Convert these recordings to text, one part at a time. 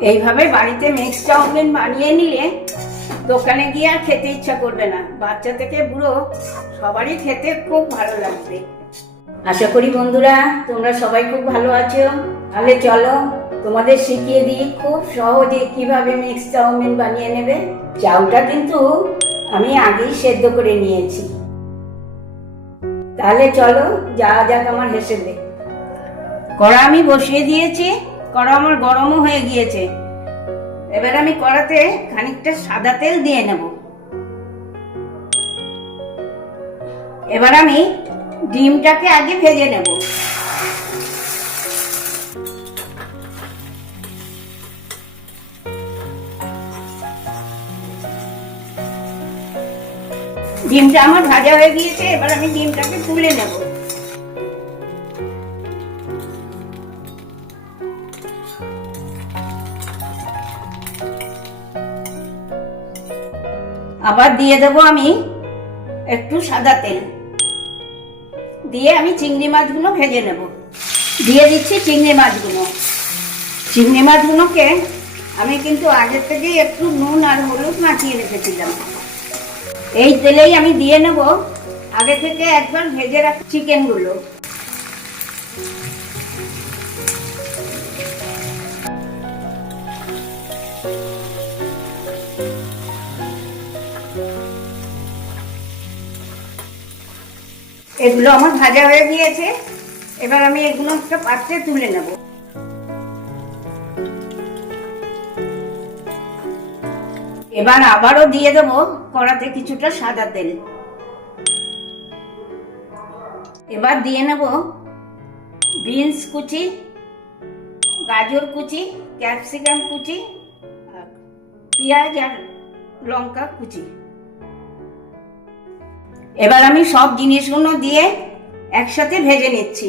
এইভাবে বাড়িতে mix chowmein বানিয়ে নিলে দোকানে গিয়ে আর খেতে ইচ্ছা করবে না। বাচ্চা থেকে বুড়ো সবারই খেতে খুব ভালো লাগবে। আশা করি বন্ধুরা, তোমরা সবাই খুব ভালো আছো। তাহলে চলো, তোমাদের শিখিয়ে দিই খুব সহজে কীভাবে মিক্স চাউমিন বানিয়ে নেবে। চাউটা কিন্তু আমি আগেই সেদ্ধ করে নিয়েছি। তাহলে চলো যা যাক আমার হিসেবে। কড়া আমি বসিয়ে দিয়েছি। কড়া আমার গরমও হয়ে গিয়েছে। এবার আমি কড়াতে খানিকটা সাদা তেল দিয়ে নেব। এবার আমি ডিমটাকে আগে ভেজে নেব। ডিমটা আমার ভাজা হয়ে গিয়েছে, এবার আমি ডিমটাকে তুলে নেব। আবার দিয়ে দেব আমি একটু সাদা তেল। দিয়ে আমি চিংড়ি মাছগুলো ভেজে নেব। দিয়ে দিচ্ছি চিংড়ি মাছগুলো। চিংড়ি মাছগুলোকে আমি কিন্তু আগের থেকেই একটু নুন আর হলুদ মাখিয়ে রেখেছিলাম। এই তেলেই আমি দিয়ে নেব। আগে থেকে একবার ভেজে রাখা চিকেনগুলো। এগুলো আমার ভাজা হয়ে গিয়েছে। এবার আমি এগুলো একটা পাত্রে তুলে নেব। এবার আবারও দিয়ে দেবো কড়াতে কিছুটা সাদা তেল। এবার দিয়ে নেব বিনস কুচি, গাজর কুচি, ক্যাপসিকাম কুচি পেঁয়াজ আর লঙ্কা কুচি। এবার আমি সব জিনিসগুলো দিয়ে একসাথে ভেজে নিচ্ছি।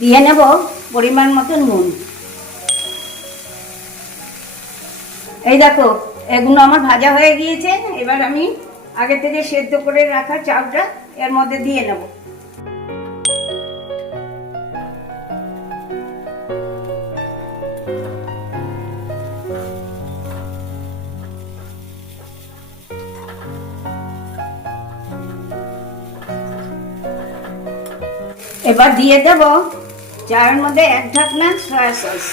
দিয়ে নেব পরিমাণ মতো নুন। এই দেখো, এগুলো আমার ভাজা হয়ে গিয়েছে। এবার আমি আগে থেকে সেদ্ধ করে রাখা চালটা এর মধ্যে দিয়ে নেব। এবার দিয়ে দেব চায়ের মধ্যে এক ঢাকনা সয়া সস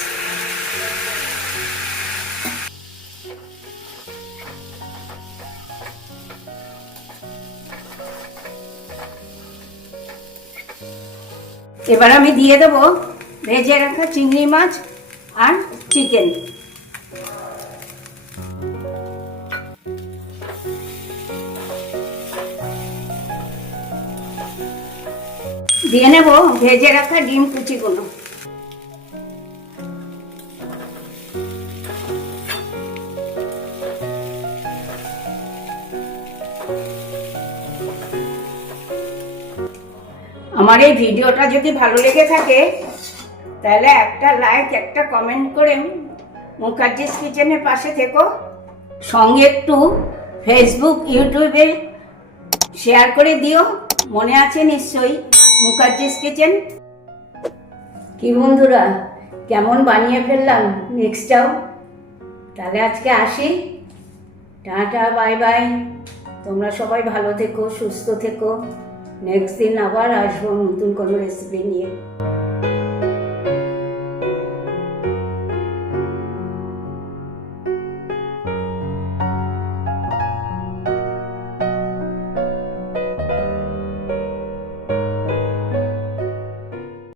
এবার আমি দিয়ে দেবো ভেজে রাখা চিংড়ি মাছ আর চিকেন। দিয়ে নেব ভেজে রাখা ডিম কুচিগুলো। আমার এই ভিডিওটা যদি ভালো লেগে থাকে, তাহলে একটা লাইক একটা কমেন্ট করে মুখার্জিস কিচেনের পাশে থেকো। সঙ্গে একটু ফেসবুক ইউটিউবে শেয়ার করে দিও। মনে আছে নিশ্চয়ই মুখার্জিস কিচেন কি বন্ধুরা, কেমন বানিয়ে ফেললাম? মিক্সটাও তাহলে আজকে আসি। টাটা বাই বাই তোমরা সবাই ভালো থেকো, সুস্থ থেকো। নেক্সট দিন আবার আসব নতুন কোনো রেসিপি নিয়ে